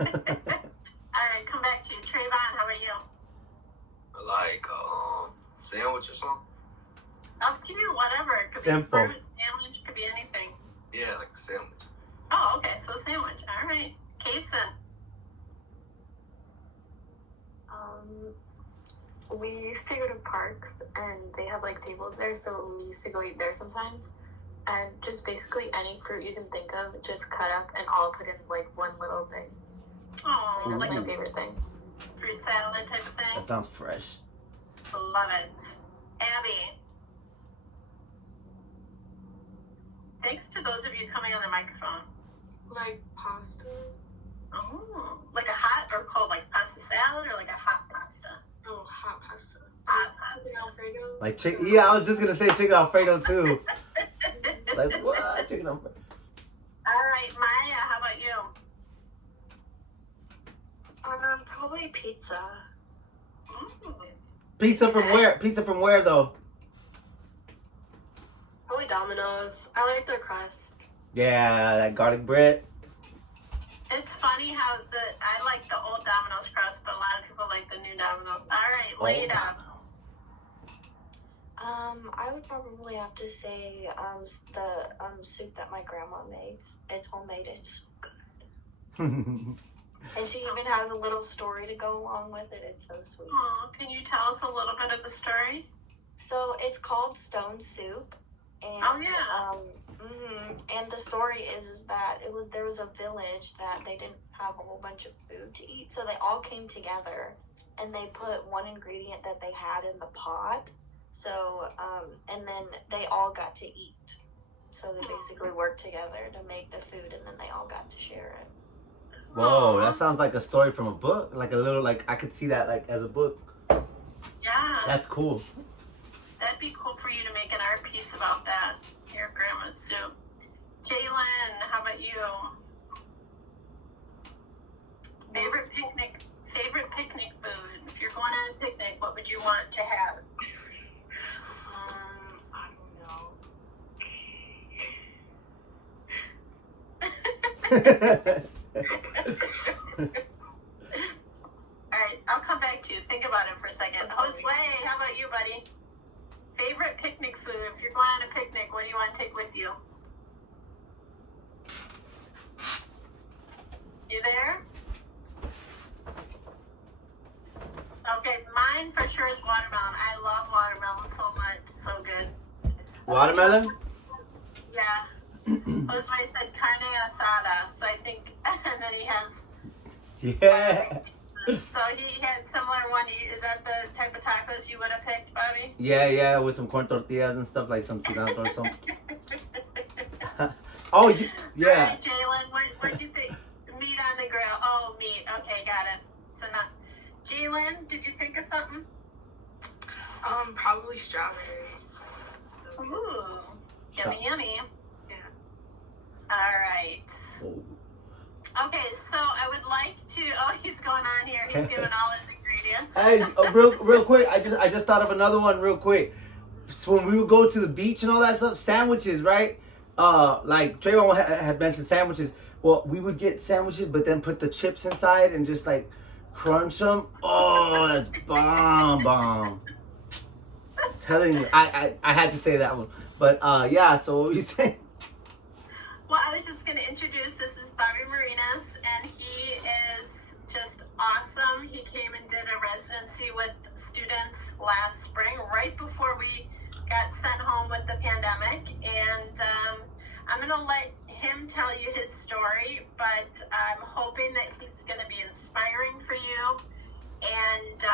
right, come back to you. Trayvon, how about you? Like sandwich or something. Up to you, whatever. It could Simple. be fruit, sandwich, could be anything. Yeah, like a sandwich. Oh, okay, so sandwich. All right. Kason. We used to go to parks and they have like tables there, so we used to go eat there sometimes. And just basically any fruit you can think of, just cut up and all put in like one little thing. Oh, That's like my a favorite thing. fruit salad type of thing. That sounds fresh. Love it. Abby. Thanks to those of you coming on the microphone. Like pasta. Oh, like a hot or cold, like pasta salad or like a hot pasta? Oh, hot pasta. Hot Chicken pasta. Alfredo. Like yeah, I was just gonna say chicken Alfredo too. Like what? Chicken Alfredo. All right, Maya, how about you? Probably pizza. Mm. Pizza from where? Pizza from where though? Probably Domino's. I like their crust. Yeah, that garlic bread. It's funny how I like the old Domino's crust, but a lot of people like the new Domino's. All right, Leda. I would probably have to say the soup that my grandma makes. It's homemade. It's good. And she even has a little story to go along with it. It's so sweet. Oh, can you tell us a little bit of the story? So it's called Stone Soup. And, Oh, yeah. And the story is that there was a village that they didn't have a whole bunch of food to eat, so they all came together and they put one ingredient that they had in the pot. So and then they all got to eat. So they basically worked together to make the food, and then they all got to share it. Whoa, that sounds like a story from a book. Like a little, like I could see that like as a book. Yeah. That's cool. That'd be cool for you to make an art piece about that. Your grandma's soup. Jalen, how about you? Favorite picnic food. If you're going on a picnic, what would you want to have? I don't know. All right, I'll come back to you. Think about it for a second. Josue, how about you, buddy? Favorite picnic food. If you're going on a picnic, what do you want to take with you? You there? Okay, mine for sure is watermelon. I love watermelon so much. So good. Watermelon? Yeah. Josue said carne asada. So I think, and then he has. Yeah. So he had similar one. Is that the type of tacos you would have picked, Bobby? Yeah, with some corn tortillas and stuff, like some cilantro or something. Oh, yeah. All right, Jalen, what'd you think? Meat on the grill. Oh, meat. Okay, got it. So not. Jalen, did you think of something? Probably strawberries. So good. Ooh, yummy. Yeah. All right. Okay, so I would like to. Oh, he's going on here. He's giving all his ingredients. Hey, real quick, I just thought of another one real quick. So when we would go to the beach and all that stuff, sandwiches, right? Like Trayvon had mentioned sandwiches. Well, we would get sandwiches, but then put the chips inside and just like crunch them. Oh, that's bomb. Telling you, I had to say that one. But yeah. So what were you saying? Well, I was just going to introduce. This is Bobby Marinas, and he is just awesome. He came and did a residency with students last spring, right before we got sent home with the pandemic. And I'm going to let him tell you his story, but I'm hoping that he's going to be inspiring for you. And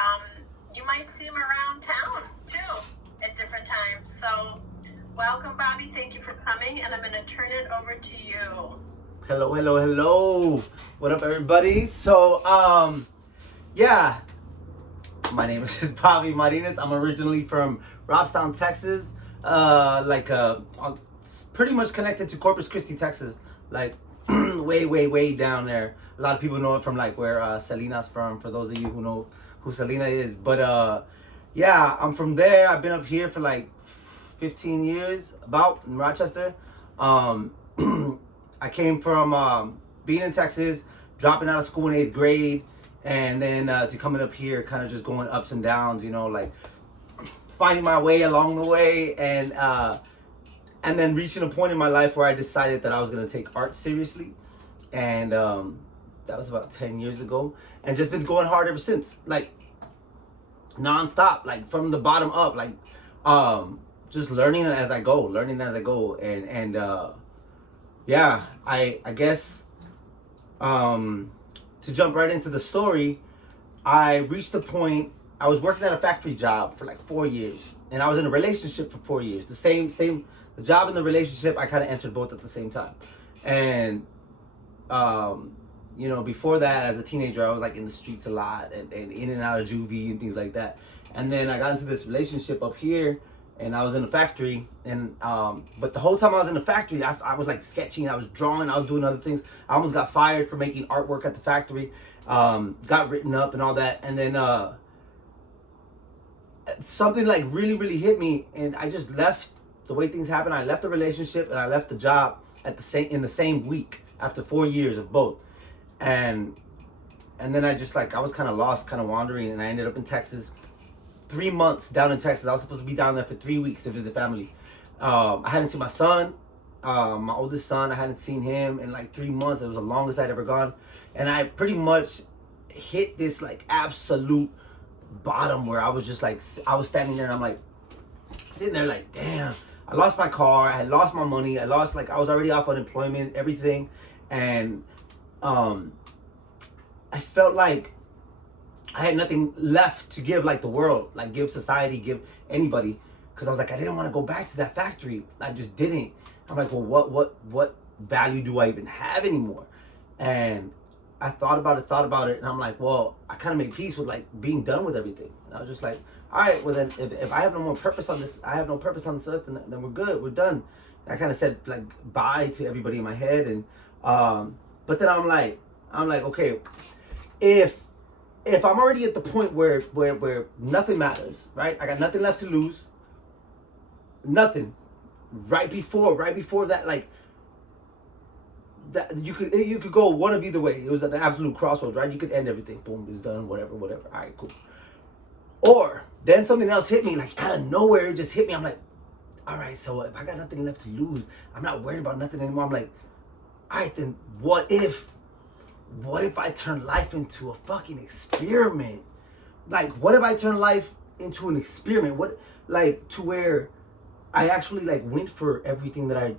you might see him around town, too, at different times. So welcome, Bobby. Thank you for coming, and I'm going to turn it over to you. Hello. What up, everybody? So, yeah. My name is Bobby Marinas. I'm originally from Robstown, Texas. Pretty much connected to Corpus Christi, Texas. Like, way down there. A lot of people know it from, like, where Selena's from, for those of you who know who Selena is. But, yeah, I'm from there. I've been up here for, like, 15 years, about, in Rochester. I came from being in Texas, dropping out of school in 8th grade, and then to coming up here, kind of just going ups and downs, you know, like finding my way along the way, and then reaching a point in my life where I decided that I was gonna take art seriously, and that was about 10 years ago, and just been going hard ever since, like nonstop, like from the bottom up, like just learning as I go, and yeah, I guess to jump right into the story, I reached the point. I was working at a factory job for like 4 years, and I was in a relationship for 4 years. The job and the relationship, I kind of entered both at the same time. And you know, before that, as a teenager, I was like in the streets a lot, and in and out of juvie and things like that. And then I got into this relationship up here, and I was in the factory, and but the whole time I was in the factory, I was like sketching, I was drawing, I was doing other things. I almost got fired for making artwork at the factory, got written up and all that, and then something like really hit me, and I just left. The way things happened, I left the relationship and I left the job in the same week after 4 years of both, and then I just like I was kind of lost, kind of wandering, and I ended up in Texas. 3 months down in Texas. I was supposed to be down there for 3 weeks to visit family. I hadn't seen my son, my oldest son. I hadn't seen him in like 3 months. It was the longest I'd ever gone, and I pretty much hit this like absolute bottom where I was just like, I was standing there and I'm like sitting there like, damn, I lost my car, I had lost my money, I lost, like, I was already off unemployment, everything, and I felt like I had nothing left to give, like the world, like give society, give anybody, because I was like, I didn't want to go back to that factory. I just didn't. I'm like, well, what value do I even have anymore? And I thought about it, and I'm like, well, I kind of made peace with like being done with everything. And I was just like, all right, well then, if I have no more purpose on this, I have no purpose on this earth, then we're good, we're done. I kind of said like bye to everybody in my head, and but then I'm like, okay, if I'm already at the point where nothing matters, right? I got nothing left to lose. Nothing. Right before that, like that, you could go one of either way. It was at the absolute crossroads, right? You could end everything. Boom, it's done. Whatever. All right, cool. Or then something else hit me, like out of nowhere. It just hit me. I'm like, all right. So if I got nothing left to lose, I'm not worried about nothing anymore. I'm like, all right, then what if I turn life into a fucking experiment? Like, what if I turn life into an experiment? What, like, to where I actually like went for everything that I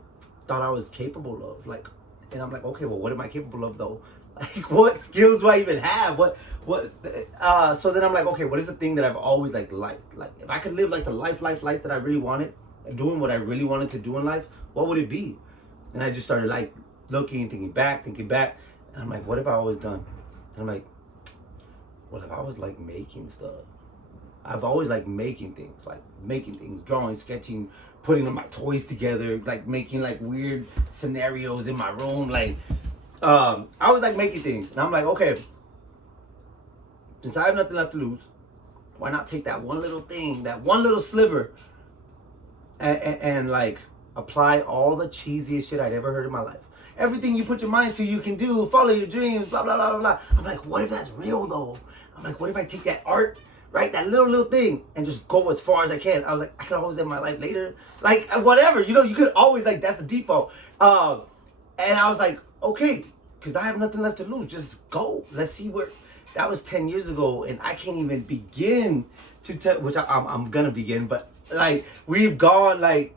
thought I was capable of, like, and I'm like, okay, well, what am I capable of though? Like, what skills do I even have? So then I'm like, okay, what is the thing that I've always liked? Like, if I could live like the life that I really wanted, and doing what I really wanted to do in life, what would it be? And I just started like looking, thinking back, and I'm like, what have I always done? And I'm like, well, if I was like making stuff, I've always like making things, drawing, sketching, putting my toys together, like making like weird scenarios in my room. Like, I was like making things, and I'm like, okay, since I have nothing left to lose, why not take that one little thing, that one little sliver, and like apply all the cheesiest shit I'd ever heard in my life. Everything you put your mind to, you can do. Follow your dreams, blah, blah, blah, blah, blah. I'm like, what if that's real, though? I'm like, what if I take that art, right, that little thing, and just go as far as I can? I was like, I could always end my life later. Like, whatever, you know, you could always, like, that's the default. And I was like, okay, because I have nothing left to lose. Just go. Let's see where... That was 10 years ago, and I can't even begin to tell... Which I'm going to begin, but, like, we've gone, like,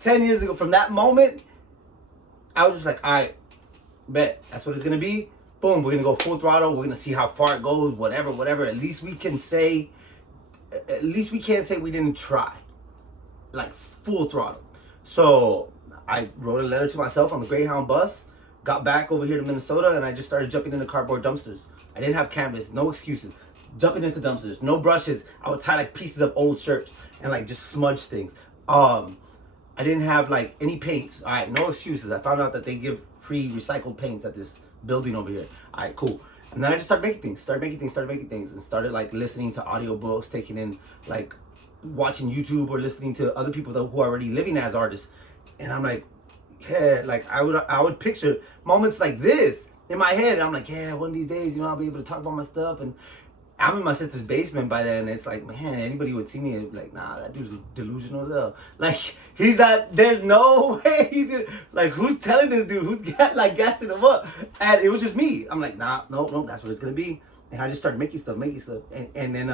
10 years ago. From that moment... I was just like, all right, bet that's what it's gonna be. Boom, we're gonna go full throttle. We're gonna see how far it goes. Whatever. At least we can't say we didn't try. Like full throttle. So I wrote a letter to myself on the Greyhound bus. Got back over here to Minnesota, and I just started jumping into cardboard dumpsters. I didn't have canvas, no excuses. Jumping into dumpsters, no brushes. I would tie like pieces of old shirts and like just smudge things. I didn't have like any paints. All right, no excuses. I found out that they give free recycled paints at this building over here. All right, cool. And then I just started making things, and started like listening to audiobooks, taking in like watching YouTube or listening to other people who are already living as artists. And I'm like, yeah, like I would picture moments like this in my head, I'm like, yeah, one of these days, you know, I'll be able to talk about my stuff. And I'm in my sister's basement by then. It's like, man, anybody would see me and be like, nah, that dude's delusional as hell. Like, he's not, there's no way he's, like, who's telling this dude? Who's gassing him up? And it was just me. I'm like, nah, no, that's what it's going to be. And I just started making stuff. And then,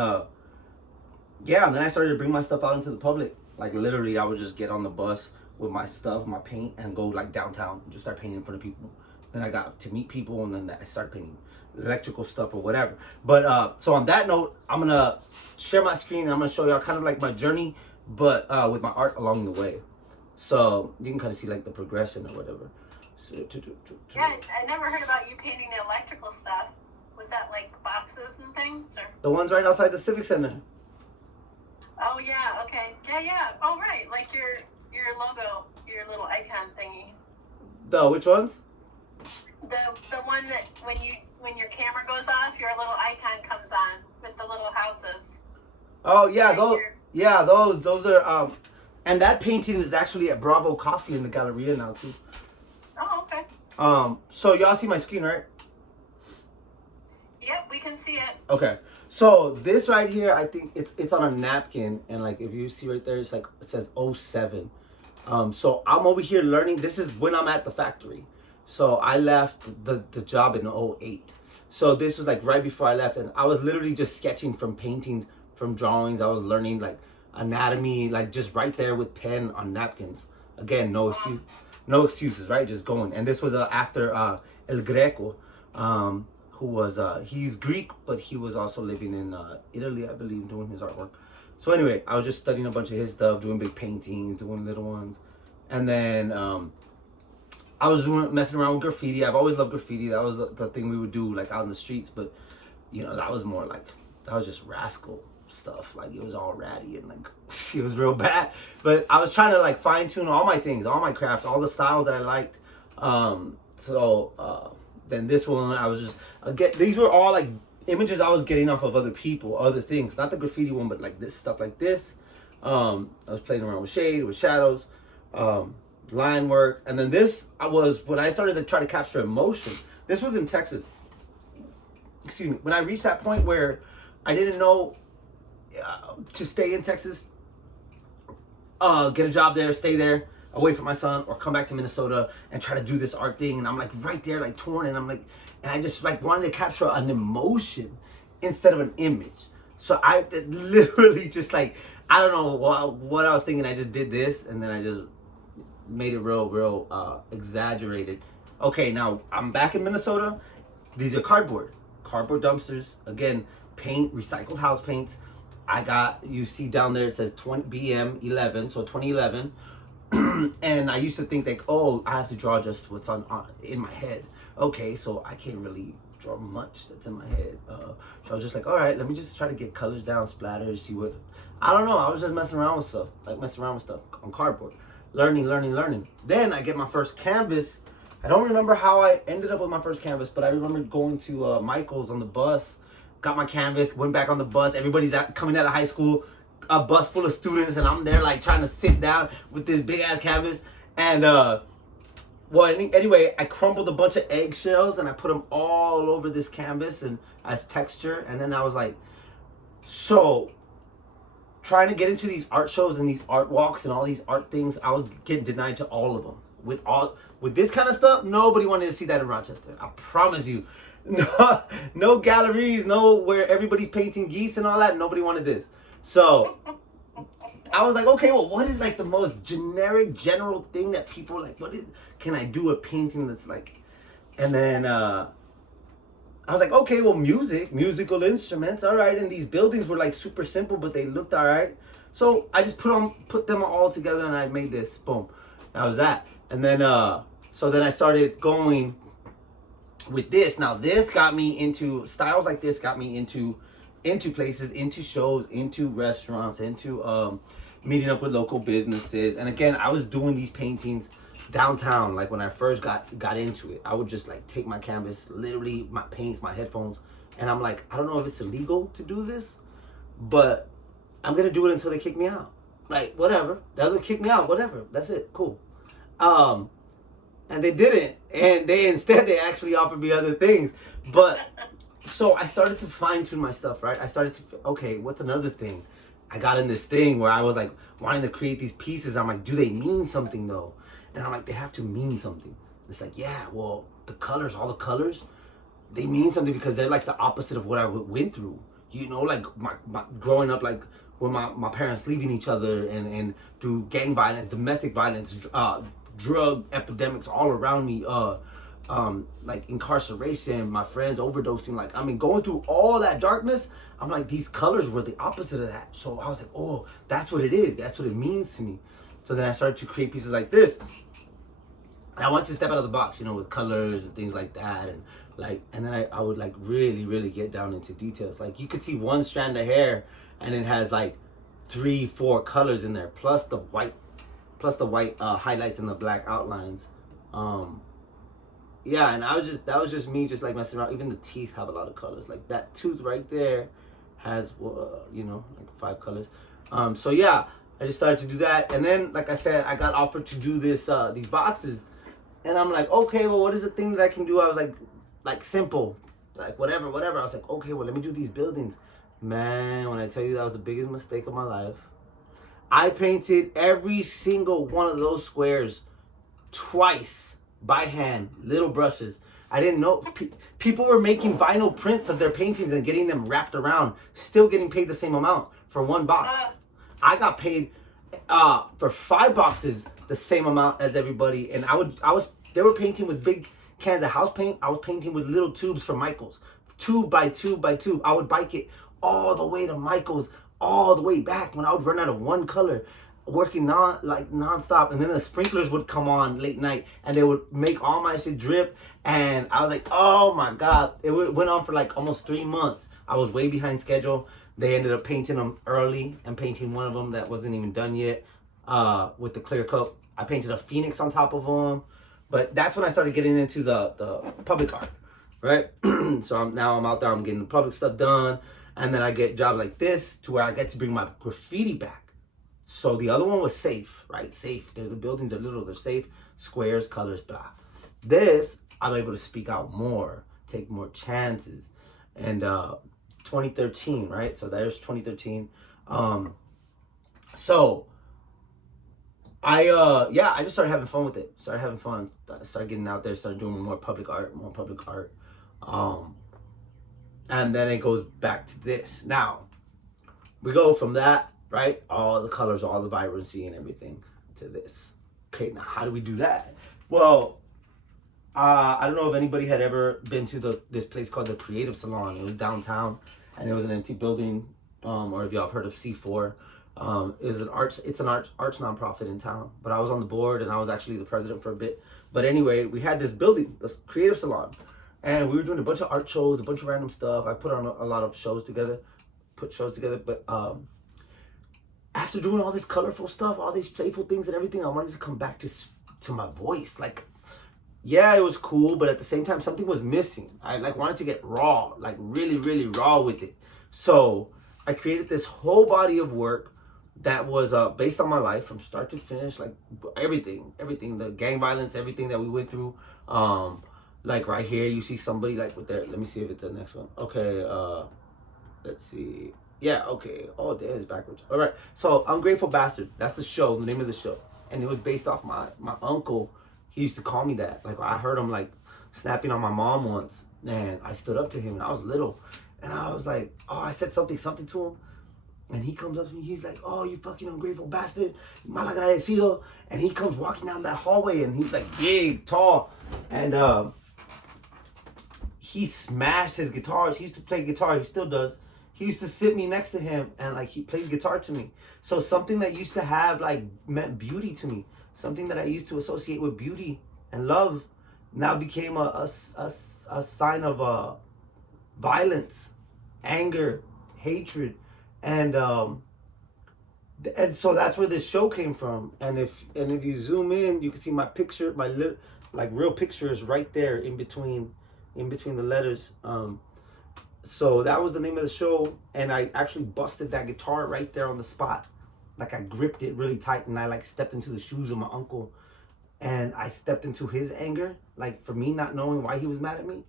yeah, and then I started to bring my stuff out into the public. Like, literally, I would just get on the bus with my stuff, my paint, and go, like, downtown and just start painting in front of people. Then I got to meet people, and then I started painting electrical stuff or whatever. But, so on that note, I'm going to share my screen, and I'm going to show y'all kind of, like, my journey, but with my art along the way. So you can kind of see, like, the progression or whatever. So, Yeah, I never heard about you painting the electrical stuff. Was that, like, boxes and things? Or? The ones right outside the Civic Center. Oh, yeah, okay. Yeah. Oh, right, like your logo, your little icon thingy. Which ones? The one that when your camera goes off, your little icon comes on with the little houses. Oh yeah, Right those. here. Yeah, those are. And that painting is actually at Bravo Coffee in the Galleria now too. Oh, okay. So y'all see my screen, right? Yep, we can see it. Okay. So this right here, I think it's on a napkin, and like if you see right there, it's like it says 07. So I'm over here learning. This is when I'm at the factory. So I left the job in 08. So this was like right before I left, and I was literally just sketching from paintings, from drawings. I was learning like anatomy, like just right there with pen on napkins. Again, no excuses, right? Just going. And this was after El Greco, who was he's Greek, but he was also living in Italy, I believe, doing his artwork. So anyway, I was just studying a bunch of his stuff, doing big paintings, doing little ones, and then I was messing around with graffiti. I've always loved graffiti. That was the thing we would do like out in the streets, but you know, that was more like, that was just rascal stuff. Like it was all ratty and like it was real bad. But I was trying to like fine tune all my things, all my crafts, all the styles that I liked. Then this one, I was just these were all like images I was getting off of other people, other things, not the graffiti one, but like this stuff like this. I was playing around with shade, with shadows, line work, and then this was when I started to try to capture emotion. This was in Texas. Excuse me. When I reached that point where I didn't know to stay in Texas, get a job there, stay there, away from my son, or come back to Minnesota and try to do this art thing, and I'm like right there, like torn, and I'm like, and I just like wanted to capture an emotion instead of an image. So I literally just like, I don't know what I was thinking. I just did this, and then I just made it real exaggerated. Okay, now I'm back in Minnesota. These are cardboard dumpsters. Again, paint, recycled house paints. I got, you see down there, it says 20 BM 11, so 2011. And I used to think like, oh, I have to draw just what's on in my head. Okay, so I can't really draw much that's in my head. So I was just like, all right, let me just try to get colors down, splatters, see what, I don't know. I was just messing around with stuff on cardboard, learning. Then I get my first canvas. I don't remember how I ended up with my first canvas, but I remember going to Michael's on the bus, got my canvas, went back on the bus. Everybody's coming out of high school, a bus full of students, and I'm there like trying to sit down with this big ass canvas. And anyway, I crumbled a bunch of eggshells and I put them all over this canvas and as texture. And then I was like, so trying to get into these art shows and these art walks and all these art things, I was getting denied to all of them. With this kind of stuff, nobody wanted to see that in Rochester. I promise you. No galleries, no where everybody's painting geese and all that. Nobody wanted this. So I was like, okay, well, what is like the most general thing that people like? Can I do a painting that's like? And then I was like, okay, well, musical instruments, all right. And these buildings were like super simple, but they looked all right. So I just put them all together, and I made this. Boom, that was that. And then so then I started going with this. Now this got me into styles like this. Got me into places, into shows, into restaurants, into meeting up with local businesses. And again, I was doing these paintings downtown. Like when I first got into it, I would just like take my canvas, literally my paints, my headphones, and I'm like, I don't know if it's illegal to do this, but I'm gonna do it until they kick me out. Like whatever, they're gonna kick me out, whatever. That's it, cool. And they didn't. And they actually offered me other things. But so I started to fine tune my stuff, right? I started to, okay, what's another thing? I got in this thing where I was like wanting to create these pieces. I'm like, do they mean something though? And I'm like, they have to mean something. It's like, yeah, well, the colors, all the colors, they mean something because they're like the opposite of what I went through. You know, like my growing up, like with my parents leaving each other and through gang violence, domestic violence, drug epidemics all around me, like incarceration, my friends overdosing, like, I mean, going through all that darkness, I'm like, these colors were the opposite of that. So I was like, oh, that's what it is. That's what it means to me. So then I started to create pieces like this. And I wanted to step out of the box, you know, with colors and things like that. And like, and then I would like really get down into details. Like you could see one strand of hair and it has like 3-4 colors in there, plus the white highlights and the black outlines. Yeah, and that was just me just like messing around. Even the teeth have a lot of colors. Like that tooth right there has, you know, like 5 colors. So yeah, I just started to do that. And then, like I said, I got offered to do this, these boxes. And I'm like, okay, well, what is the thing that I can do? I was like simple, like whatever. I was like, okay, well, let me do these buildings. Man, when I tell you that was the biggest mistake of my life. I painted every single one of those squares twice by hand, little brushes. I didn't know people were making vinyl prints of their paintings and getting them wrapped around, still getting paid the same amount for one box. I got paid for 5 boxes the same amount as everybody, and they were painting with big cans of house paint. I was painting with little tubes for Michael's, 2 by 2 by 2. I would bike it all the way to Michael's, all the way back when I would run out of one color, working nonstop. And then the sprinklers would come on late night and they would make all my shit drip. And I was like, oh my God. It went on for like almost 3 months. I was way behind schedule. They ended up painting them early and painting one of them that wasn't even done yet with the clear coat. I painted a phoenix on top of them. But that's when I started getting into the public art, right? So I'm out there, I'm getting the public stuff done. And then I get jobs like this to where I get to bring my graffiti back. So the other one was safe, right? Safe. The buildings are little, they're safe. Squares, colors, blah. This, I'm able to speak out more, take more chances. And 2013, right? So there's 2013. So I just started having fun with it. Started having fun. Started getting out there, started doing more public art. And then it goes back to this. Now, we go from that, right? All the colors, all the vibrancy and everything to this. Okay, now how do we do that? Well, I don't know if anybody had ever been to this place called the Creative Salon. It was downtown and it was an empty building. Or if y'all have heard of C4. It's an arts nonprofit in town. But I was on the board and I was actually the president for a bit. But anyway, we had this building, this Creative Salon. And we were doing a bunch of art shows, a bunch of random stuff. I put on a lot of shows together, But after doing all this colorful stuff, all these playful things and everything, I wanted to come back to my voice. Like, yeah, it was cool, but at the same time, something was missing. I like wanted to get raw, like really raw with it. So I created this whole body of work that was based on my life from start to finish, like everything, the gang violence, everything that we went through. Like right here, you see somebody like with their, let me see if it's the next one. Okay, let's see. Yeah, okay. Oh, there's backwards. All right. So Ungrateful Bastard. That's the show, the name of the show. And it was based off my uncle. He used to call me that. Like I heard him like snapping on my mom once. And I stood up to him and I was little. And I was like, oh, I said something to him. And he comes up to me, he's like, oh, you fucking ungrateful bastard. Malagradecido. And he comes walking down that hallway and he's like big, tall. And he smashed his guitars. He used to play guitar, he still does. He used to sit me next to him and like he played guitar to me. So something that used to have like meant beauty to me, something that I used to associate with beauty and love, now became a sign of violence, anger, hatred. And so that's where this show came from. And if you zoom in, you can see my picture, like real picture is right there in between the letters. So that was the name of the show, and I actually busted that guitar right there on the spot. Like I gripped it really tight and I like stepped into the shoes of my uncle and I stepped into his anger, like for me not knowing why he was mad at me.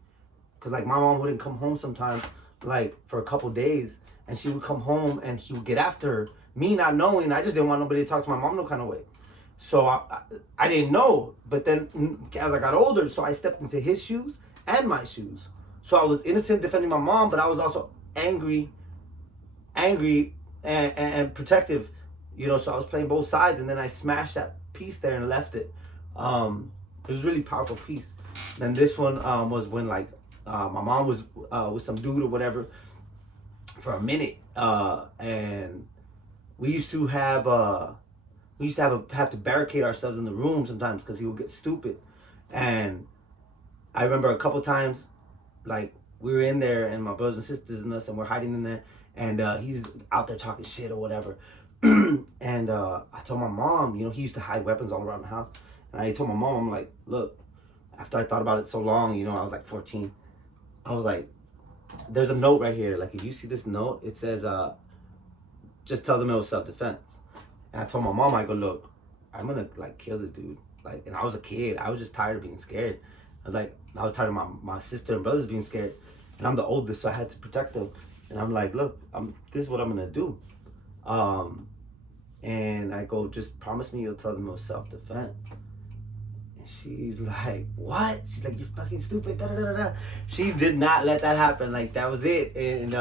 Cause like my mom wouldn't come home sometimes, like for a couple days, and she would come home and he would get after her. Me not knowing, I just didn't want nobody to talk to my mom no kind of way. So I didn't know. But then as I got older, so I stepped into his shoes and my shoes. So I was innocent defending my mom, but I was also angry and protective, you know. So I was playing both sides, and then I smashed that piece there and left it. It was a really powerful piece. Then this one was when like my mom was with some dude or whatever for a minute, and we used to have to barricade ourselves in the room sometimes because he would get stupid. And I remember a couple times, like we were in there and my brothers and sisters and us, and we're hiding in there, and he's out there talking shit or whatever. And I told my mom, you know, he used to hide weapons all around the house. And I told my mom, I'm like, look, after I thought about it so long, you know, I was like 14. I was like, there's a note right here. Like, if you see this note, it says, just tell them it was self-defense. And I told my mom, I go, look, I'm gonna like kill this dude. Like, and I was a kid. I was just tired of being scared. I was tired of my sister and brothers being scared. And I'm the oldest, so I had to protect them. And I'm like, look, this is what I'm gonna do. And I go, just promise me you'll tell them it was self-defense. And she's like, what? She's like, you're fucking stupid. Da, da, da, da. She did not let that happen. Like, that was it. And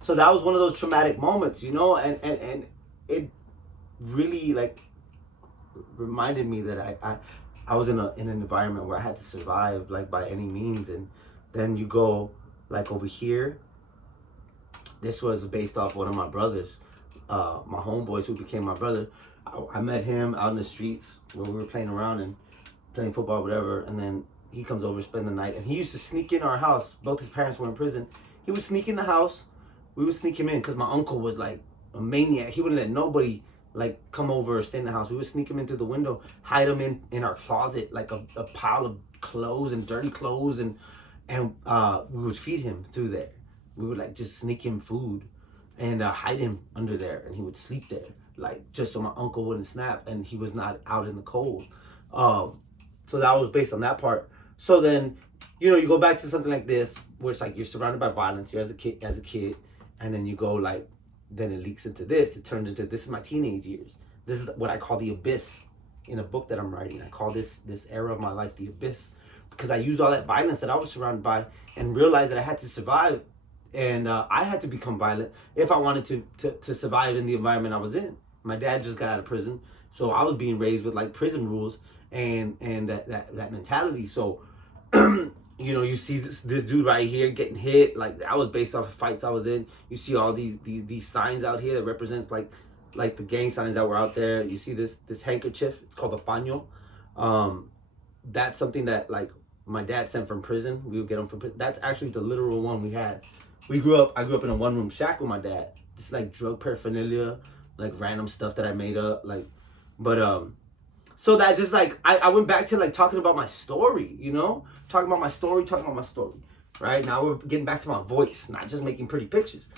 so that was one of those traumatic moments, you know, and it really like reminded me that I was in an environment where I had to survive like by any means. And then you go like over here. This was based off one of my brothers, my homeboys who became my brother. I met him out in the streets where we were playing around and playing football, whatever. And then he comes over to spend the night. And he used to sneak in our house. Both his parents were in prison. He would sneak in the house. We would sneak him in because my uncle was like a maniac. He wouldn't let nobody like come over or stay in the house. We would sneak him in through the window, hide him in our closet, like a pile of clothes and dirty clothes, and we would feed him through there. We would like just sneak him food and hide him under there, and he would sleep there, like just so my uncle wouldn't snap and he was not out in the cold. So that was based on that part. So then, you know, you go back to something like this where it's like you're surrounded by violence. You're as a kid, and then you go like, then it leaks into this. It turns into, this is my teenage years. This is what I call the abyss in a book that I'm writing. I call this era of my life the abyss, because I used all that violence that I was surrounded by and realized that I had to survive. And I had to become violent if I wanted to survive in the environment I was in. My dad just got out of prison, so I was being raised with like prison rules and that mentality. So, you know, you see this dude right here getting hit. Like, that was based off of fights I was in. You see all these signs out here that represents like the gang signs that were out there. You see this handkerchief. It's called a paño. That's something that like my dad sent from prison. We would get them from prison. That's actually the literal one we had. I grew up in a one-room shack with my dad. It's like drug paraphernalia, like random stuff that I made up, like, but so that just like I went back to like talking about my story, you know, talking about my story, right? Now we're getting back to my voice, not just making pretty pictures.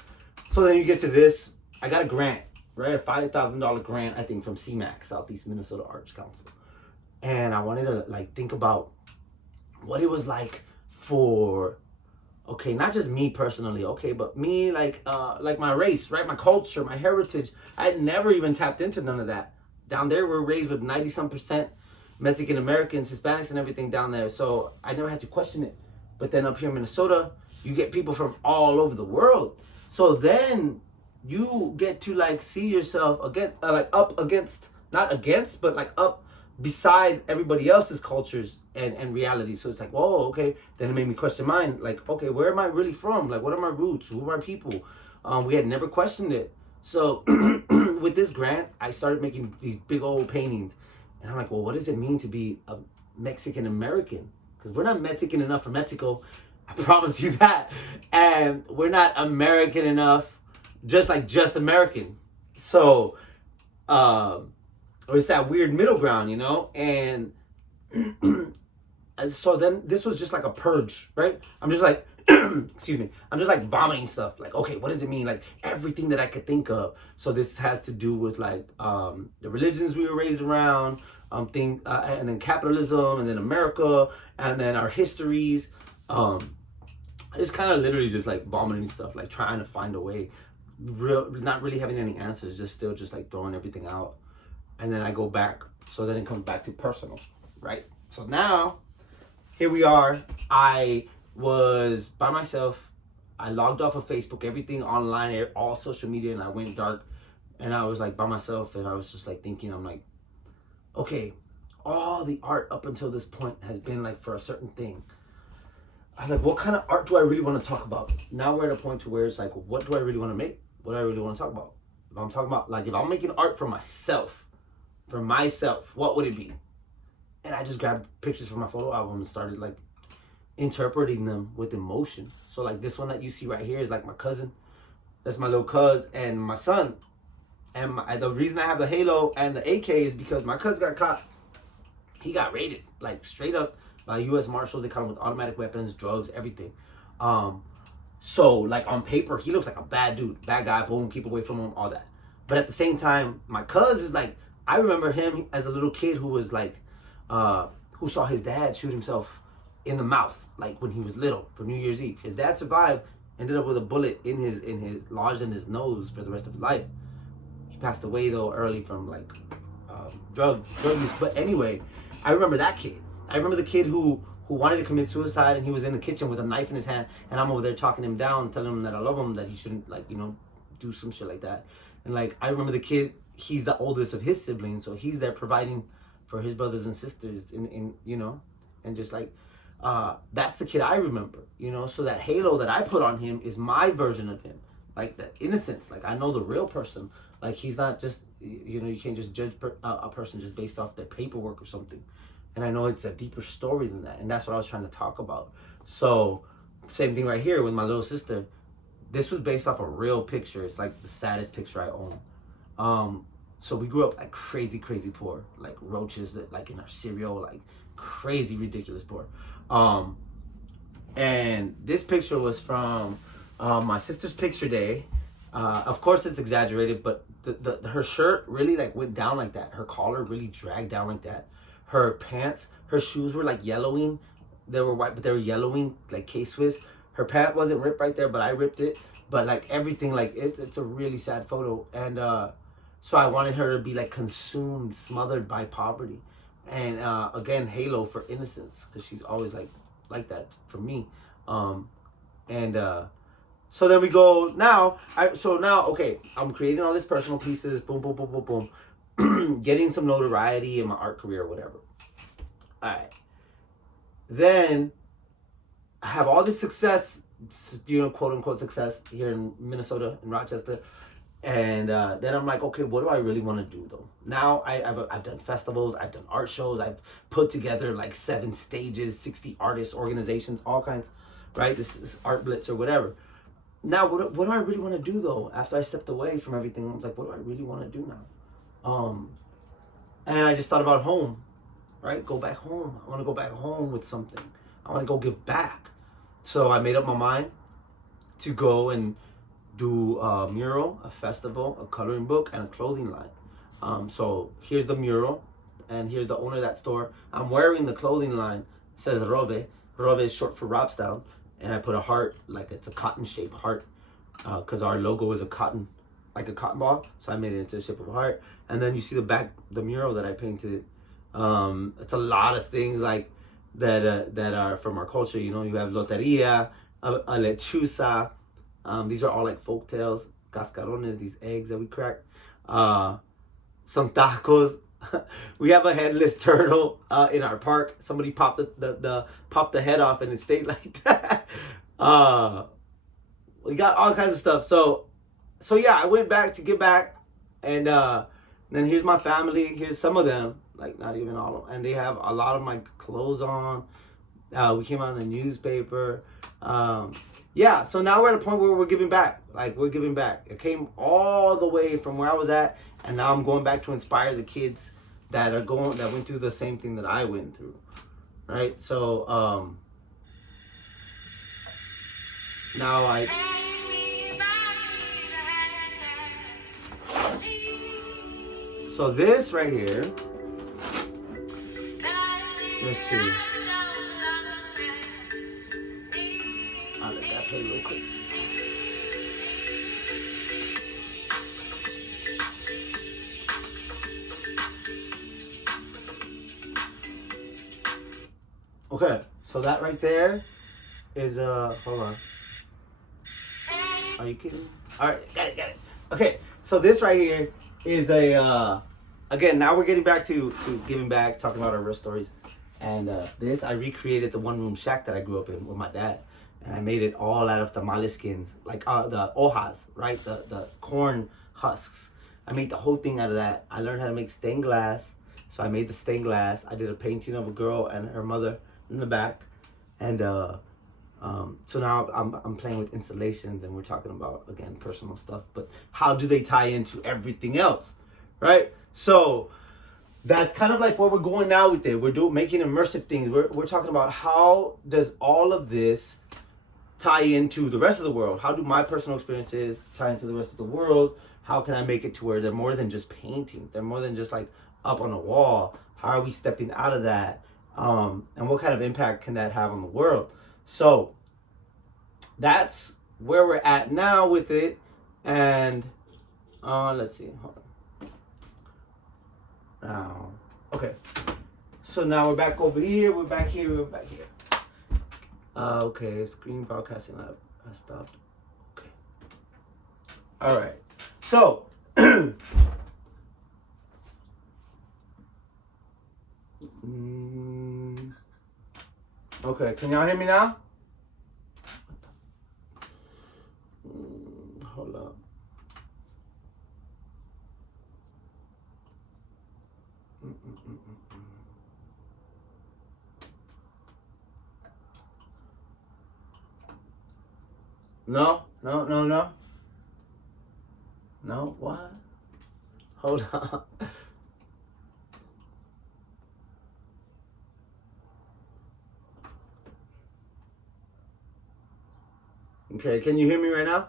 So then you get to this. I got a grant, right? A $5,000 grant, I think, from CMAC, Southeast Minnesota Arts Council, and I wanted to like think about what it was like for, okay, not just me personally, okay, but me, like my race, right? My culture, my heritage. I had never even tapped into none of that. Down there, we're raised with 90-some% Mexican Americans, Hispanics, and everything down there. So I never had to question it. But then up here in Minnesota, you get people from all over the world. So then you get to like see yourself again, like up against, not against, but like up beside everybody else's cultures and reality. So it's like, whoa, okay. Then it made me question mine. Like, okay, where am I really from? Like, what are my roots? Who are my people? We had never questioned it. So with this grant, I started making these big old paintings. And I'm like, well, what does it mean to be a Mexican American? Because we're not Mexican enough for Mexico. I promise you that. And we're not American enough, just American. So it's that weird middle ground, you know? And so then this was just like a purge, right? I'm just like, excuse me, I'm just like vomiting stuff. Like, okay, what does it mean? Like everything that I could think of. So this has to do with like the religions we were raised around, and then capitalism, and then America, and then our histories. It's kind of literally just like vomiting stuff, like trying to find a way, not really having any answers, just still just like throwing everything out. And then I go back. So then it comes back to personal, right? So now, here we are. I was by myself. I logged off of Facebook, everything online, all social media, and I went dark. And I was like by myself, and I was just like thinking, I'm like, okay, all the art up until this point has been like for a certain thing. I was like, what kind of art do I really want to talk about? Now we're at a point to where it's like, what do I really want to make? What do I really want to talk about? If I'm talking about, like, if I'm making art for myself, what would it be? And I just grabbed pictures from my photo album and started like interpreting them with emotion. So like this one that you see right here is like my cousin. That's my little cuz and my son. And the reason I have the halo and the AK is because my cousin got caught. He got raided, like straight up by U.S. Marshals. They caught him with automatic weapons, drugs, everything. So like on paper, he looks like a bad dude, bad guy, boom, keep away from him, all that. But at the same time, my cuz is like, I remember him as a little kid who was like, who saw his dad shoot himself in the mouth, like when he was little for New Year's Eve. His dad survived, ended up with a bullet in his lodged in his nose for the rest of his life. He passed away though early from like drug use. But anyway, I remember that kid. I remember the kid who wanted to commit suicide, and he was in the kitchen with a knife in his hand, and I'm over there talking him down, telling him that I love him, that he shouldn't, like, you know, do some shit like that. And like, I remember the kid, he's the oldest of his siblings, so he's there providing for his brothers and sisters in you know, and just like, that's the kid I remember, you know. So that halo that I put on him is my version of him, like that innocence. Like, I know the real person. Like, he's not just, you know, you can't just judge a person just based off their paperwork or something. And I know it's a deeper story than that. And that's what I was trying to talk about. So, same thing right here with my little sister. This was based off a real picture. It's like the saddest picture I own. So we grew up like crazy, crazy poor. Like roaches that like in our cereal, like crazy, ridiculous poor. And this picture was from my sister's picture day. Of course it's exaggerated, but her shirt really like went down like that. Her collar really dragged down like that. Her pants, her shoes were like yellowing. They were white, but they were yellowing like K-Swiss. Her pant wasn't ripped right there, but I ripped it. But like everything, like it's a really sad photo. And so I wanted her to be like consumed, smothered by poverty. And again, halo for innocence, because she's always like that for me. So then we go now. Okay, I'm creating all these personal pieces. Boom, boom, boom, boom, boom. Getting some notoriety in my art career or whatever. All right. Then I have all this success, you know, quote unquote success here in Minnesota, in Rochester. And then I'm like, okay, what do I really want to do though? Now I've done festivals, I've done art shows, I've put together like 7 stages, 60 artists, organizations, all kinds, right? This is Art Blitz or whatever. Now, what do I really want to do though? After I stepped away from everything, I was like, what do I really want to do now? And I just thought about home, right? Go back home. I want to go back home with something. I want to go give back. So I made up my mind to go and do a mural, a festival, a coloring book, and a clothing line. So here's the mural, and here's the owner of that store. I'm wearing the clothing line. It says Robe. Robe is short for Robstown. And I put a heart, like it's a cotton-shaped heart, because our logo is a cotton, like a cotton ball. So I made it into the shape of a heart. And then you see the back, the mural that I painted. It's a lot of things like that are from our culture. You know, you have loteria, a lechuza. These are all like folk tales. Cascarones, these eggs that we crack. Some tacos. We have a headless turtle in our park. Somebody popped popped the head off and it stayed like that. We got all kinds of stuff. So yeah, I went back to give back, and then here's my family. Here's some of them, like not even all of them, and they have a lot of my clothes on. We came out in the newspaper. Yeah, so now we're at a point where we're giving back. Like, we're giving back. It came all the way from where I was at, and now I'm going back to inspire the kids that went through the same thing that I went through. Right? So Now so this right here, let's see. I'll let that play real quick. Okay, so that right there is hold on. Are you kidding me? All right, got it. Okay, so this right here is a again, now we're getting back to giving back, talking about our real stories. And this, I recreated the one-room shack that I grew up in with my dad. And I made it all out of tamale skins, like the hojas, right? The corn husks. I made the whole thing out of that. I learned how to make stained glass. So I made the stained glass. I did a painting of a girl and her mother in the back. And so now I'm playing with installations, and we're talking about, again, personal stuff. But how do they tie into everything else, right? So that's kind of like where we're going now with it. We're making immersive things. We're talking about how does all of this tie into the rest of the world? How do my personal experiences tie into the rest of the world? How can I make it to where they're more than just paintings? They're more than just like up on a wall. How are we stepping out of that? And what kind of impact can that have on the world? So that's where we're at now with it. And let's see. Hold on. Now, okay. So now we're back over here. We're back here. Okay, screen broadcasting. I stopped. Okay. All right. So, okay. Can y'all hear me now? Hold up. No. No, what? Hold on. Okay, can you hear me right now?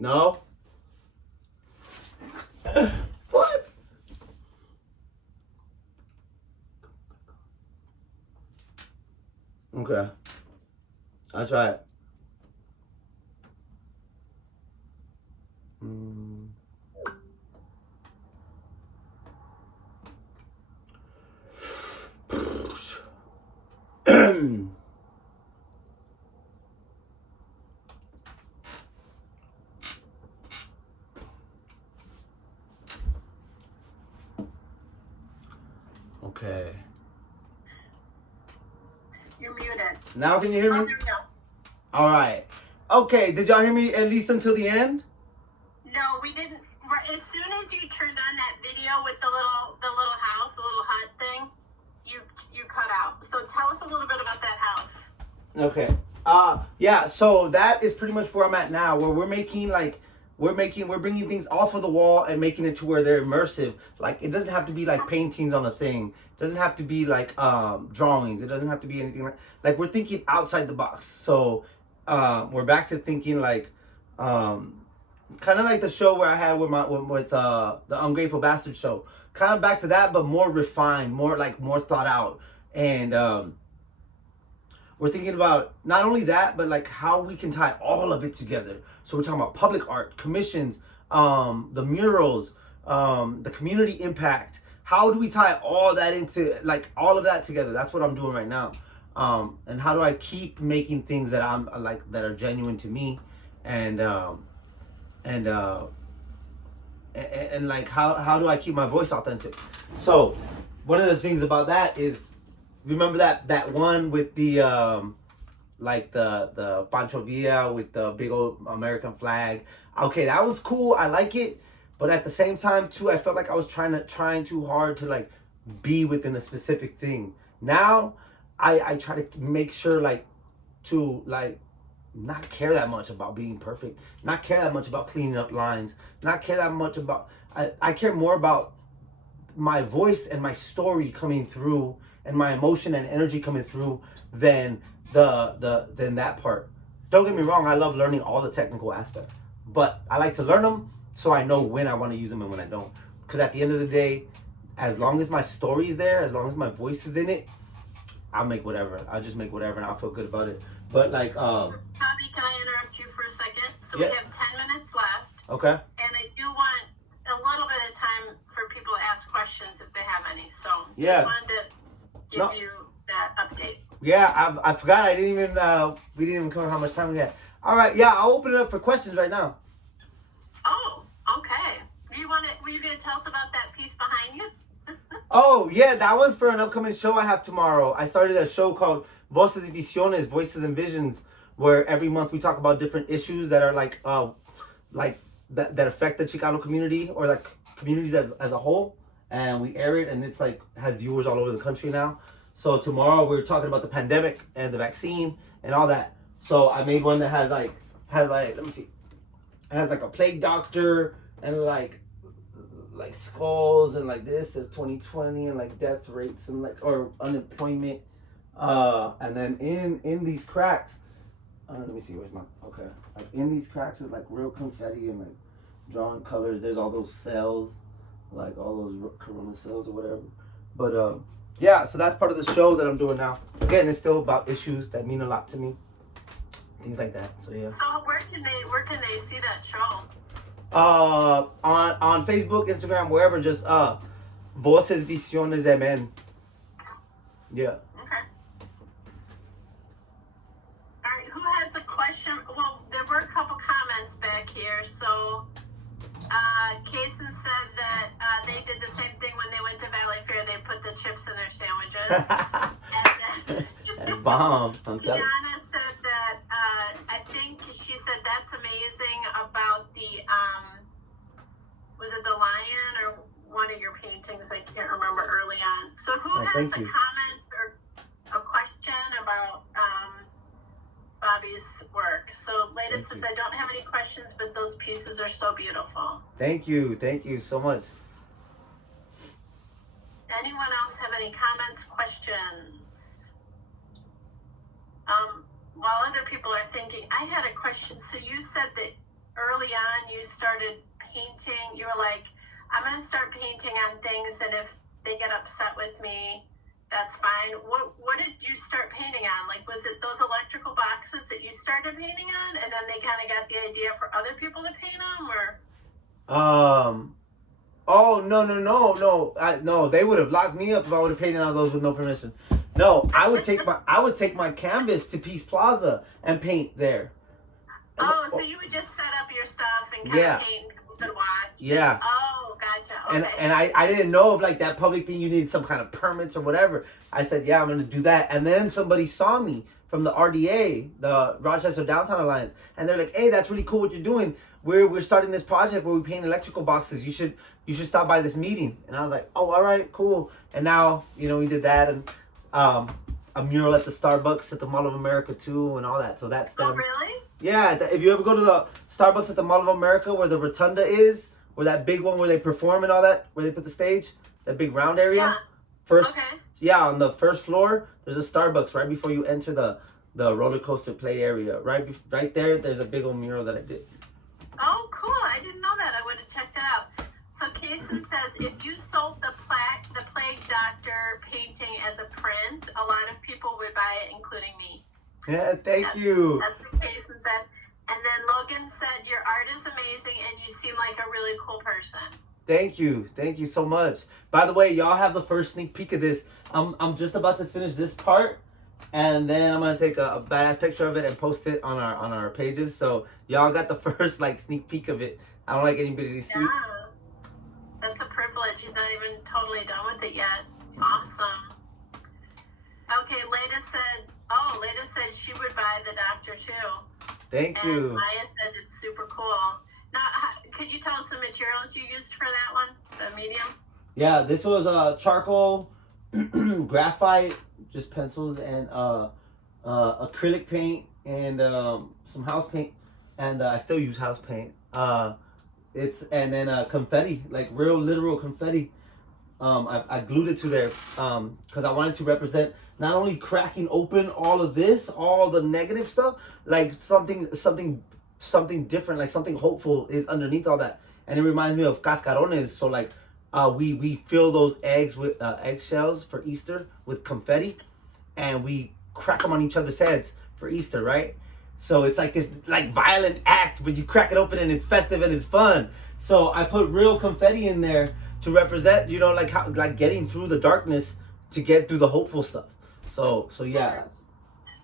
No? What? Okay. I'll try it. Okay. You're muted. Now can you hear Oh, me? there we go. All right. Okay, did y'all hear me at least until the end? No, we didn't. As soon as you turned on that video with the little house, the little hut thing, you cut out. So tell us a little bit about that house. Okay. Yeah, so that is pretty much where I'm at now, where we're bringing things off of the wall and making it to where they're immersive. Like, it doesn't have to be like paintings on a thing. It doesn't have to be like drawings. It doesn't have to be anything like we're thinking outside the box. So we're back to thinking like kind of like the show where I had with the Ungrateful Bastard show. Kind of back to that, but more refined, more thought out. And we're thinking about not only that, but like how we can tie all of it together. So we're talking about public art, commissions, the murals, the community impact. How do we tie all that into like all of that together? That's what I'm doing right now. And how do I keep making things that I'm like that are genuine to me, and like how do I keep my voice authentic? So one of the things about that is, remember that one with the like the Pancho Villa with the big old American flag. Okay, that was cool. I like it, but at the same time too, I felt like I was trying too hard to like be within a specific thing. Now, I try to make sure to not care that much about being perfect, not care that much about cleaning up lines, not care that much about. I care more about my voice and my story coming through, and my emotion and energy coming through than than that part. Don't get me wrong, I love learning all the technical aspects, but I like to learn them so I know when I want to use them and when I don't. Because at the end of the day, as long as my story is there, as long as my voice is in it, I'll make whatever. I'll just make whatever and I'll feel good about it. But Bobby, can I interrupt you for a second? So Yeah. we have 10 minutes left. Okay. And I do want a little bit of time for people to ask questions if they have any. So Yeah. just wanted to give you that update. Yeah, I forgot. I didn't even we didn't even cover how much time we had. All right, yeah, I'll open it up for questions right now. Oh, okay. Were you gonna tell us about that piece behind you? Oh yeah, that one's for an upcoming show I have tomorrow. I started a show called Voces y Visiones, Voices and Visions, where every month we talk about different issues that are that affect the Chicano community or like communities as a whole, and we air it, and it's has viewers all over the country now. So tomorrow we're talking about the pandemic and the vaccine and all that. So I made one that has let me see, it has a plague doctor and like skulls and this says 2020 and death rates and or unemployment, and then in these cracks, let me see, where's my, okay, in these cracks is real confetti and drawing colors. There's all those cells, all those corona cells or whatever. But yeah, so that's part of the show that I'm doing now. Again, it's still about issues that mean a lot to me, things like that. So yeah. So where can they see that show? On Facebook, Instagram, wherever, just Voces Visiones MN. Yeah. Okay. All right. Who has a question? Well, there were a couple comments back here. So, Kaysen said that they did the same thing when they went to Valley Fair. They put the chips in their sandwiches. And then Bomb. I'm telling you. Tiana said that I think she said that's amazing about the was it the lion or one of your paintings? I can't remember early on. So who has a comment or a question about Bobby's work? So Latest says, I don't have any questions, but those pieces are so beautiful. Thank you so much. Anyone else have any comments, questions? While other people are thinking, I had a question. So you said that early on you started painting. You were like, I'm going to start painting on things, and if they get upset with me, that's fine. What did you start painting on? Was it those electrical boxes that you started painting on, and then they kind of got the idea for other people to paint them, or? Oh, no. No, they would have locked me up if I would have painted on those with no permission. No, I would take my canvas to Peace Plaza and paint there. Oh, so you would just set up your stuff and kind of paint, and people could watch. Yeah. Oh, gotcha. Okay. And I didn't know if that public thing you needed some kind of permits or whatever. I said, yeah, I'm gonna do that. And then somebody saw me from the RDA, the Rochester Downtown Alliance, and they're like, hey, that's really cool what you're doing. We're starting this project where we paint electrical boxes. You should stop by this meeting. And I was like, oh, all right, cool. And now, we did that, and a mural at the Starbucks at the Mall of America too, and all that. So that's them. Oh, really? Yeah, if you ever go to the Starbucks at the Mall of America where the rotunda is, where that big one where they perform and all that, where they put the stage, that big round area. Yeah. First, okay. Yeah, on the first floor, there's a Starbucks right before you enter the roller coaster play area. Right there, there's a big old mural that I did. Oh, cool! I didn't know that. I would have checked that out. So Kaysen says, if you sold the Plague Doctor painting as a print, a lot of people would buy it, including me. Yeah, thank you. That's what Kaysen said. And then Logan said, your art is amazing and you seem like a really cool person. Thank you so much. By the way, y'all have the first sneak peek of this. I'm just about to finish this part, and then I'm gonna take a badass picture of it and post it on our pages. So y'all got the first sneak peek of it. I don't like anybody to see. Yeah. That's a privilege. He's not even totally done with it yet. Awesome. Okay, Leda said she would buy the doctor too. Thank you. And Maya said it's super cool. Now, could you tell us the materials you used for that one, the medium? Yeah, this was charcoal, graphite, just pencils, and acrylic paint, and some house paint, and I still use house paint. And then confetti, like real literal confetti. I glued it to there because I wanted to represent not only cracking open all of this, all the negative stuff, like something different, like something hopeful is underneath all that, and it reminds me of cascarones. So like, we fill those eggs with eggshells for Easter with confetti, and we crack them on each other's heads for Easter, right? So it's like this like violent act, but you crack it open and it's festive and it's fun. So I put real confetti in there to represent, you know, like how, like getting through the darkness to get through the hopeful stuff. So yeah.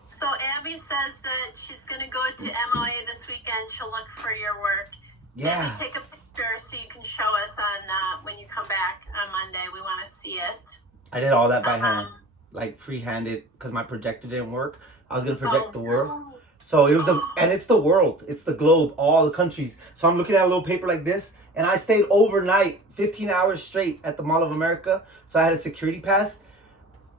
So Abby says that she's gonna go to MOA this weekend. She'll look for your work. Yeah. Maybe take a picture so you can show us on when you come back on Monday. We want to see it. I did all that by hand, like free-handed, because my projector didn't work. I was gonna project the world. No. So it was and it's the world, it's the globe, all the countries. So I'm looking at a little paper like this, and I stayed overnight, 15 hours straight at the Mall of America. So I had a security pass.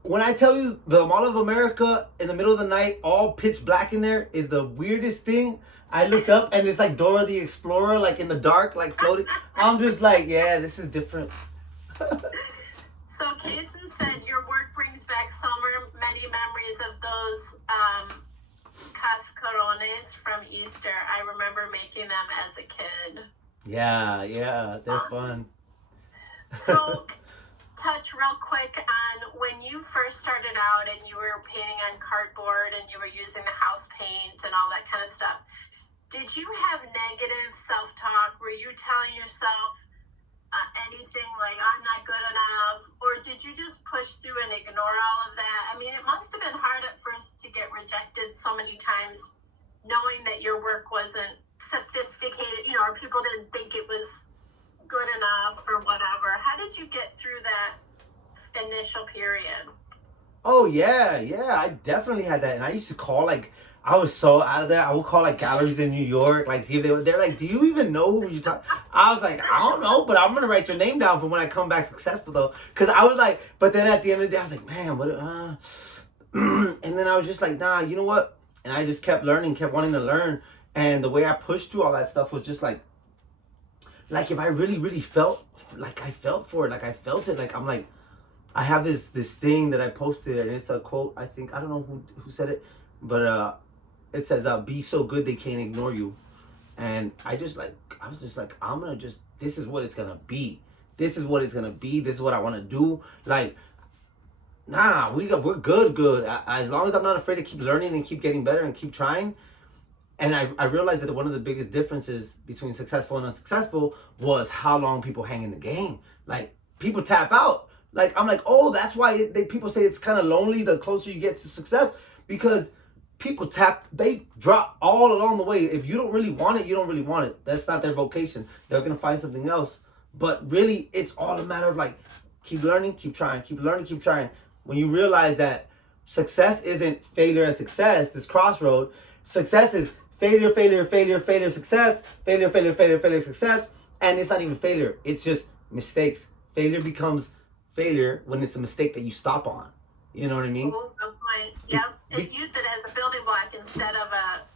When I tell you the Mall of America in the middle of the night, all pitch black in there, is the weirdest thing. I looked up and it's like Dora the Explorer, like in the dark, like floating. I'm just like, yeah, this is different. So Kason said your work brings back so many memories of those cascarones from Easter. I remember making them as a kid. Yeah, they're fun. So touch real quick on when you first started out and you were painting on cardboard and you were using the house paint and all that kind of stuff. Did you have negative self-talk? Were you telling yourself anything like, I'm not good enough? Or did you just push through and ignore all of that? I mean, it must have been hard at first to get rejected so many times, knowing that your work wasn't sophisticated, you know, or people didn't think it was good enough or whatever. How did you get through that initial period? Oh yeah, I definitely had that, and I used to call, like, I was so out of there. I would call like galleries in New York, like see if they're like, do you even know who you talk? I was like, I don't know, but I'm gonna write your name down for when I come back successful though, because I was like, but then at the end of the day, I was like, man, what? And then I was just like, nah, you know what? And I just kept learning, kept wanting to learn, and the way I pushed through all that stuff was just like if I really felt like I felt for it, like I felt it, like I'm like, I have this thing that I posted, and it's a quote. I think I don't know who said it, but it says, "Be so good they can't ignore you." And I was just like, I'm gonna just. This is what it's gonna be. This is what it's gonna be. This is what I want to do. Like, nah, we're good. As long as I'm not afraid to keep learning and keep getting better and keep trying. And I realized that one of the biggest differences between successful and unsuccessful was how long people hang in the game. Like, people tap out. Like, I'm like, oh, that's why people say it's kind of lonely the closer you get to success, because people they drop all along the way. If you don't really want it, you don't really want it. That's not their vocation. They're going to find something else. But really, it's all a matter of like, keep learning, keep trying, keep learning, keep trying. When you realize that success isn't failure and success, this crossroad, success is failure, success, failure, success. And it's not even failure. It's just mistakes. Failure becomes failure when it's a mistake that you stop on. You know what I mean? Oh, good point. Yeah, use it as a building block instead of a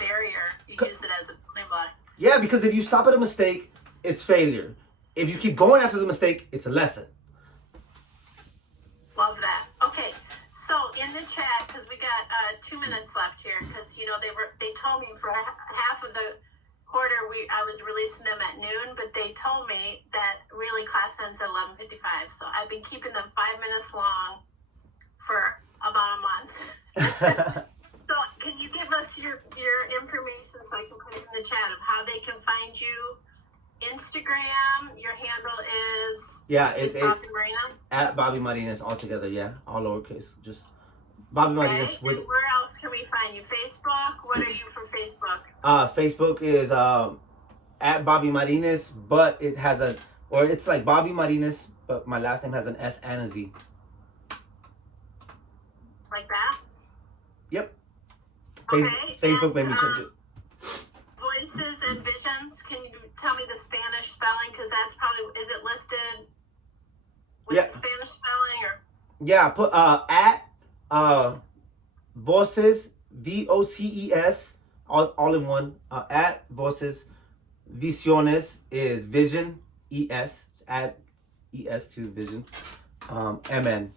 barrier. You use it as a building block. Yeah, because if you stop at a mistake, it's failure. If you keep going after the mistake, it's a lesson. Love that. Okay, so in the chat, because we got 2 minutes left here, because you know they told me for half of the quarter I was releasing them at noon, but they told me that really class ends at 11:55. So I've been keeping them 5 minutes long for about a month. So can you give us your information so I can put it in the chat of how they can find you? Instagram, your handle is it's Bobby Marinas? At Bobby Marinas all together, all lowercase. Just Bobby Marinas with. And where else can we find you? Facebook? What are you for Facebook? Facebook is at Bobby Marinas, but it has it's like Bobby Marinas, but my last name has an S and a Z. Like that? Yep. Okay. Facebook made me change it. Voices and Visions. Can you tell me the Spanish spelling? Because that's probably, is it listed with Yeah. Spanish spelling or? Yeah, put at Voces VOCES all in one. At Voces Visiones is Vision ES. Add ES to Vision. MN.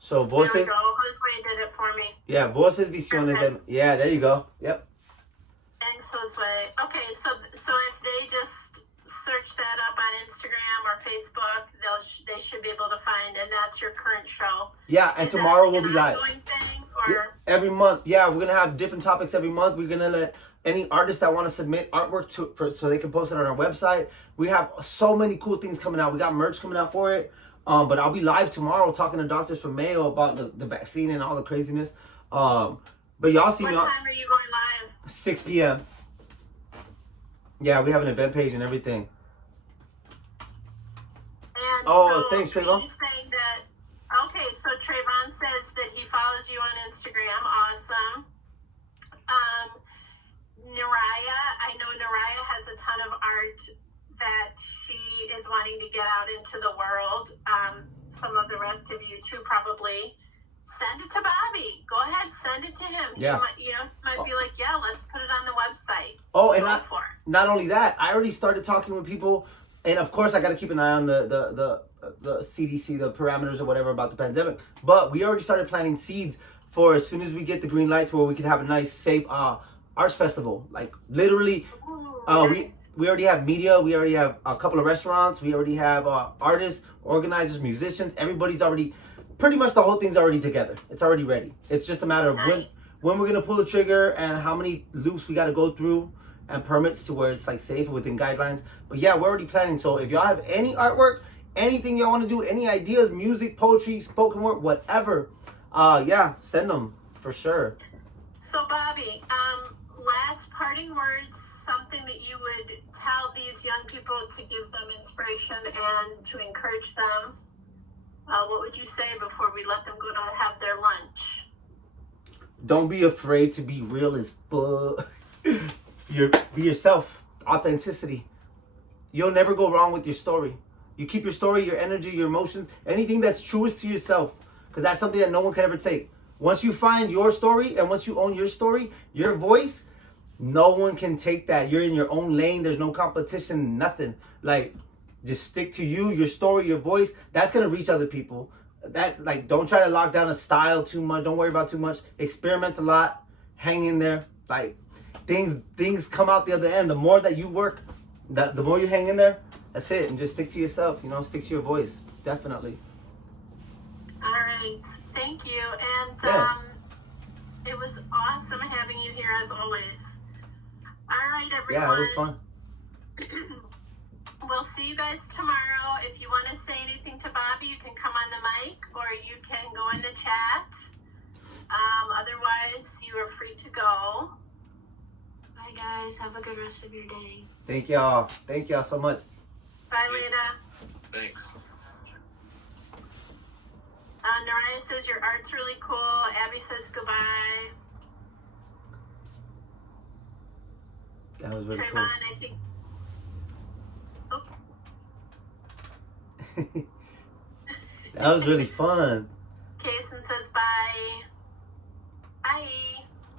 So There we Voces. go. Josue did it for me. Yeah, Voces Visiones. Yeah, there you go. Yep. Thanks, Josue. Okay, so if they just search that up on Instagram or Facebook, they should be able to find, and that's your current show. Yeah, and Is that tomorrow like we'll an be live. ongoing thing, or? Yeah, every month. Yeah, we're gonna have different topics every month. We're gonna let any artists that want to submit artwork so they can post it on our website. We have so many cool things coming out. We got merch coming out for it. But I'll be live tomorrow talking to doctors from Mayo about the vaccine and all the craziness. But y'all see me What on time are you going live? 6 p.m. Yeah, we have an event page and everything. And Oh, so thanks, are Trayvon. you saying that? Okay, so Trayvon says that he follows you on Instagram. Awesome. Naraya, I know Naraya has a ton of art that she is wanting to get out into the world. Some of the rest of you too, probably. Send it to Bobby. Go ahead, send it to him. Yeah. You might be like, yeah, let's put it on the website. Oh, and Go for it. not only that, I already started talking with people, and of course I got to keep an eye on the CDC, the parameters or whatever about the pandemic. But we already started planting seeds for as soon as we get the green light to where we can have a nice, safe arts festival. Like literally, we already have media, we already have a couple of restaurants, we already have artists, organizers, musicians. Everybody's already, pretty much the whole thing's already together. It's already ready. It's just a matter of when we're gonna pull the trigger and how many loops we got to go through and permits to where it's like safe within guidelines. But yeah, we're already planning. So if y'all have any artwork, anything y'all want to do, any ideas, music, poetry, spoken word, whatever, yeah, send them for sure. So Bobby, last parting words, something that you would tell these young people to give them inspiration and to encourage them. What would you say before we let them go to have their lunch? Don't be afraid to be real as fuck. Be yourself. Authenticity. You'll never go wrong with your story. You keep your story, your energy, your emotions, anything that's truest to yourself. Because that's something that no one can ever take. Once you find your story and once you own your story, your voice, no one can take that. You're in your own lane. There's no competition, nothing. Like, just stick to you, your story, your voice. That's going to reach other people. That's like, don't try to lock down a style too much. Don't worry about too much. Experiment a lot. Hang in there. Like, things come out the other end. The more that you work, the more you hang in there, that's it. And just stick to yourself, stick to your voice. Definitely. All right. Thank you. And Yeah. it was awesome having you here as always. All right, everyone. Yeah, it was fun. We'll see you guys tomorrow. If you want to say anything to Bobby, you can come on the mic or you can go in the chat. Otherwise, you are free to go. Bye, guys. Have a good rest of your day. Thank y'all. Thank y'all so much. Bye, Lena. Thanks. Naraya says your art's really cool. Abby says goodbye. That was really Trayvon, I think. Oh, cool. That was really fun. Kason says bye. Bye.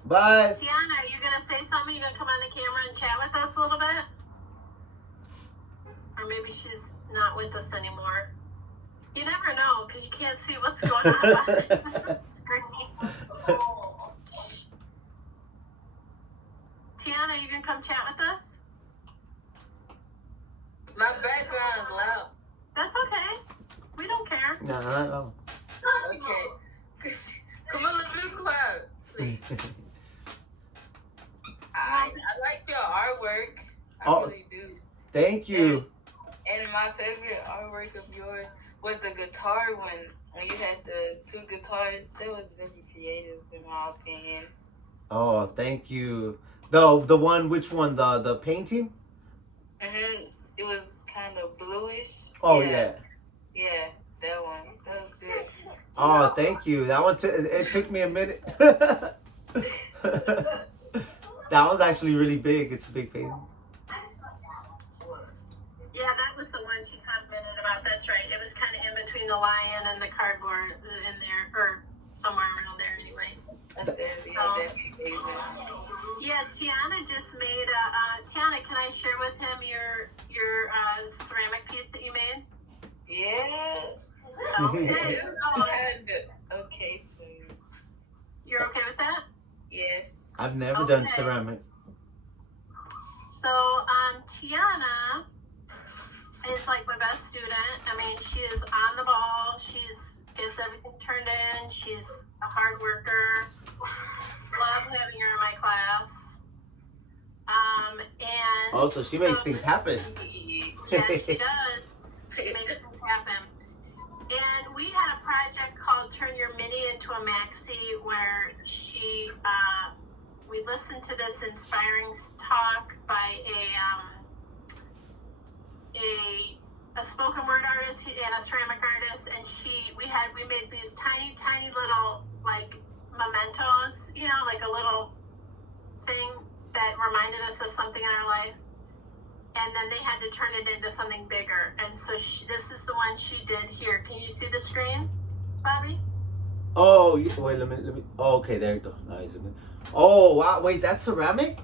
Bye. Tiana, are you going to say something? You going to come on the camera and chat with us a little bit? Or maybe she's not with us anymore. You never know because you can't see what's going on behind the screen. Tiana, you going to come chat with us? My background is loud. That's okay. We don't care. No, not at all. Okay. Come on, let's be quiet, please. I like your artwork. I really do. Thank you. And my favorite artwork of yours was the guitar one. When you had the two guitars, that was really creative in my opinion. Oh, thank you. The one, which one? The painting? It was kind of bluish. Oh yeah. Yeah, that one. That was good. Oh, thank you. That one it took me a minute. That one's actually really big. It's a big painting. Yeah, that was the one she commented about. That's right. It was kind of in between the lion and the cardboard in there, or somewhere around there anyway. I said, yeah, that's amazing. Yeah, Tiana just made a. Tiana, can I share with him your ceramic piece that you made? Yeah. Okay. Okay, too. You're okay with that? Yes. I've never done Okay. ceramic. So, Tiana is like my best student. I mean, she is on the ball. She's gets everything turned in. She's a hard worker. Love having her in my class. And Also, she makes things happen. Yes, she does. She makes things happen. And we had a project called Turn Your Mini into a Maxi, where we listened to this inspiring talk by a spoken word artist and a ceramic artist, and we made these tiny little like mementos, like a little thing that reminded us of something in our life. And then they had to turn it into something bigger. And so this is the one she did here. Can you see the screen, Bobby? Oh, wait, let me. Oh, okay, there you go. Nice. Oh, wow. Wait, that's ceramic?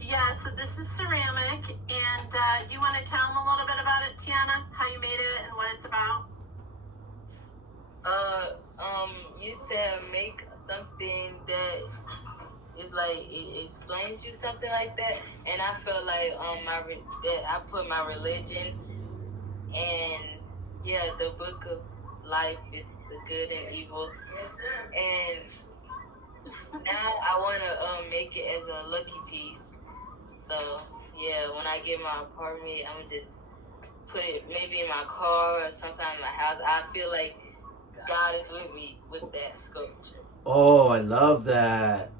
Yeah, so this is ceramic. And you want to tell them a little bit about it, Tiana? How you made it and what it's about? You said make something that is like it explains you something like that, and I felt like that I put my religion and the book of life is the good and evil, and now I want to make it as a lucky piece. So when I get my apartment, I'm gonna just put it maybe in my car or sometime in my house. I feel like God is with me with that sculpture. Oh, I love that.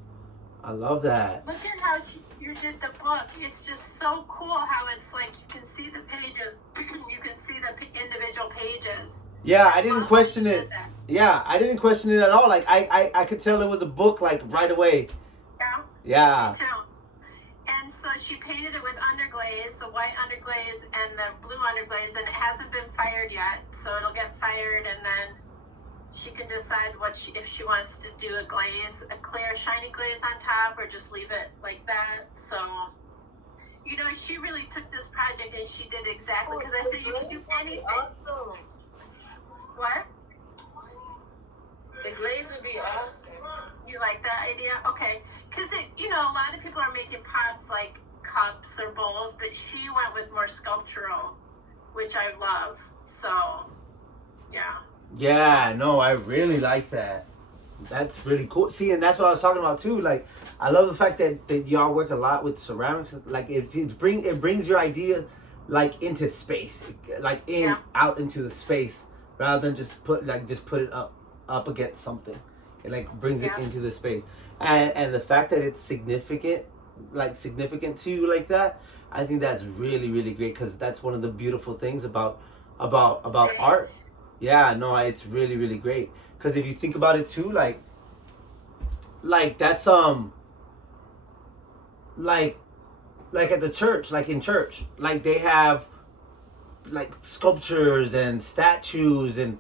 I love that. Look at how you did the book. It's just so cool how it's like you can see the pages. You can see the individual pages. Yeah, I didn't question it. Yeah, I didn't question it at all. Like I could tell it was a book like right away. Yeah. Yeah. Me too. And so she painted it with underglaze, the white underglaze and the blue underglaze, and it hasn't been fired yet. So it'll get fired, and then she can decide if she wants to do a clear, shiny glaze on top, or just leave it like that. So, she really took this project and she did exactly, because I said you can do anything. Awesome. What? The glaze would be awesome. You like that idea? Okay. Because, a lot of people are making pots like cups or bowls, but she went with more sculptural, which I love. So, yeah. Yeah, no, I really like that. That's really cool. See, and that's what I was talking about too. Like, I love the fact that y'all work a lot with ceramics. Like, it brings your idea like into space, like out into the space, rather than just put it up against something. It like brings it into the space, and the fact that it's significant to you like that, I think that's really, really great, because that's one of the beautiful things about art. Yeah, no, it's really, really great. Because if you think about it too, like that's like at the church, like in church, like they have like sculptures and statues and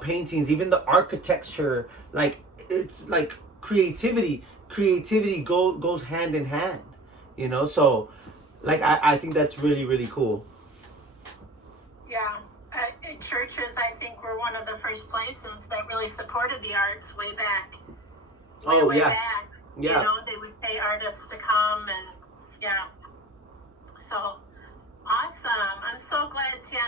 paintings, even the architecture. Like it's like creativity goes hand in hand, So like I think that's really, really cool. Yeah. Churches, I think, were one of the first places that really supported the arts way back. Way back. Yeah. They would pay artists to come, and so awesome. I'm so glad, Tiana.